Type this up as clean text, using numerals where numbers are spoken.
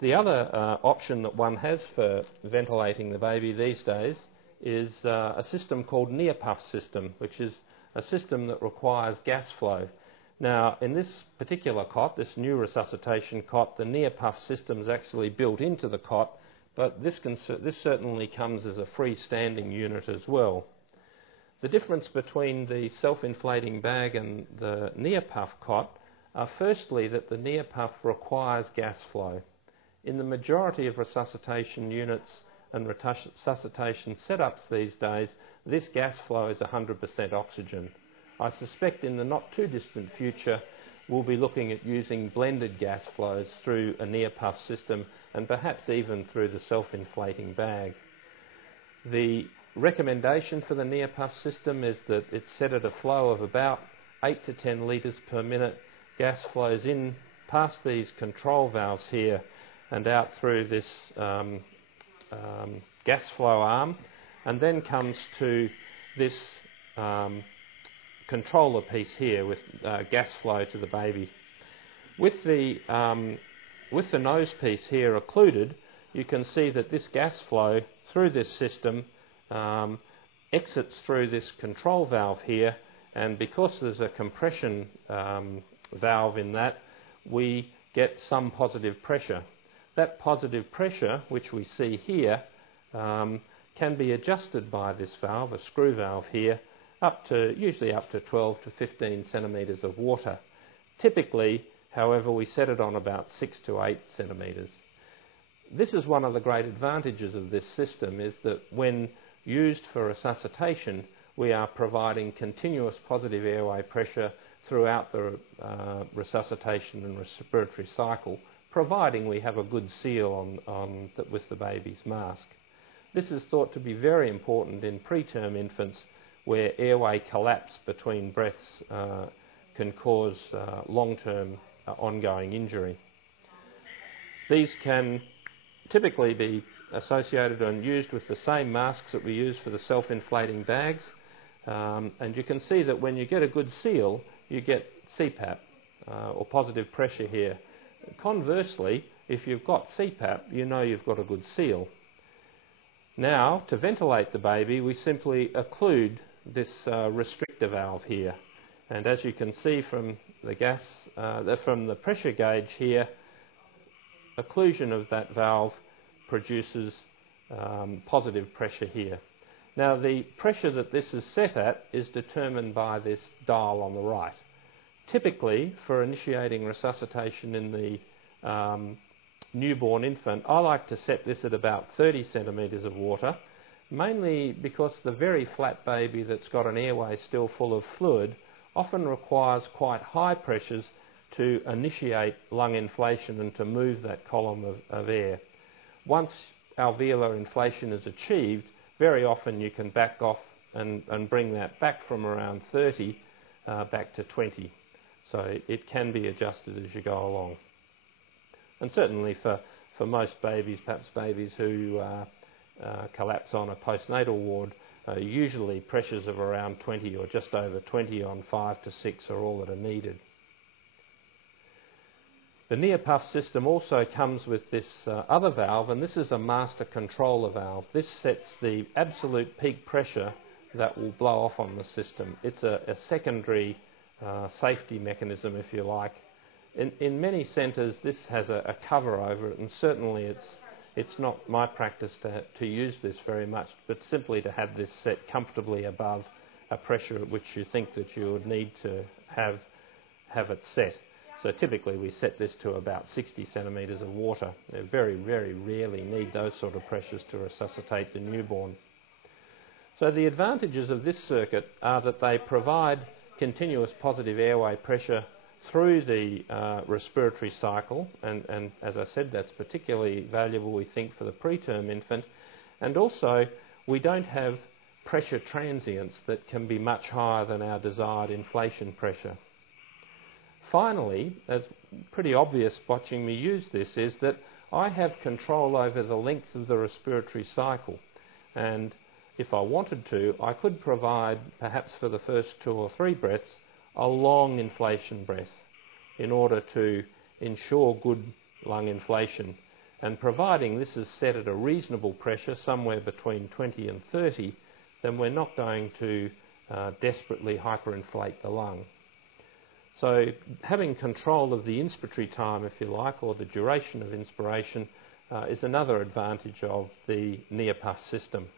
The other option that one has for ventilating the baby these days is a system called Neopuff system, which is a system that requires gas flow. Now, in this particular cot, this new resuscitation cot, the Neopuff system is actually built into the cot, but this certainly comes as a freestanding unit as well. The difference between the self-inflating bag and the Neopuff cot are firstly that the Neopuff requires gas flow. In the majority of resuscitation units and resuscitation setups these days, this gas flow is 100% oxygen. I suspect in the not too distant future we'll be looking at using blended gas flows through a Neopuff system and perhaps even through the self-inflating bag. The recommendation for the Neopuff system is that it's set at a flow of about 8 to 10 litres per minute. Gas flows in past these control valves here and out through this gas flow arm, and then comes to this controller piece here with gas flow to the baby. With the nose piece here occluded, you can see that this gas flow through this system exits through this control valve here, and because there's a compression valve in that, we get some positive pressure. That positive pressure, which we see here, can be adjusted by this valve, a screw valve here, usually up to 12 to 15 centimetres of water. Typically, however, we set it on about 6 to 8 centimetres. This is one of the great advantages of this system, is that when used for resuscitation, we are providing continuous positive airway pressure throughout the resuscitation and respiratory cycle, providing we have a good seal with the baby's mask. This is thought to be very important in preterm infants where airway collapse between breaths can cause long-term ongoing injury. These can typically be associated and used with the same masks that we use for the self-inflating bags, and you can see that when you get a good seal, you get CPAP or positive pressure here. Conversely, if you've got CPAP, you know you've got a good seal. Now, to ventilate the baby, we simply occlude this restrictor valve here, and as you can see from the pressure gauge here, occlusion of that valve produces positive pressure here. Now, the pressure that this is set at is determined by this dial on the right. Typically, for initiating resuscitation in the newborn infant, I like to set this at about 30 centimetres of water, mainly because the very flat baby that's got an airway still full of fluid often requires quite high pressures to initiate lung inflation and to move that column of air. Once alveolar inflation is achieved, very often you can back off and bring that back from around 30 back to 20. So it can be adjusted as you go along. And certainly for most babies, perhaps babies who collapse on a postnatal ward, usually pressures of around 20 or just over 20 on 5 to 6 are all that are needed. The Neopuff system also comes with this other valve, and this is a master controller valve. This sets the absolute peak pressure that will blow off on the system. It's a secondary safety mechanism, if you like. In many centres, this has a cover over it, and certainly it's not my practice to use this very much, but simply to have this set comfortably above a pressure at which you think that you would need to have it set. So typically we set this to about 60 centimetres of water. They very, very rarely need those sort of pressures to resuscitate the newborn. So the advantages of this circuit are that they provide continuous positive airway pressure through the respiratory cycle, and as I said, that's particularly valuable, we think, for the preterm infant. And also, we don't have pressure transients that can be much higher than our desired inflation pressure. Finally, as pretty obvious watching me use this, is that I have control over the length of the respiratory cycle, and if I wanted to, I could provide, perhaps for the first 2 or 3 breaths, a long inflation breath in order to ensure good lung inflation. And providing this is set at a reasonable pressure, somewhere between 20 and 30, then we're not going to desperately hyperinflate the lung. So having control of the inspiratory time, if you like, or the duration of inspiration, is another advantage of the Neopuff system.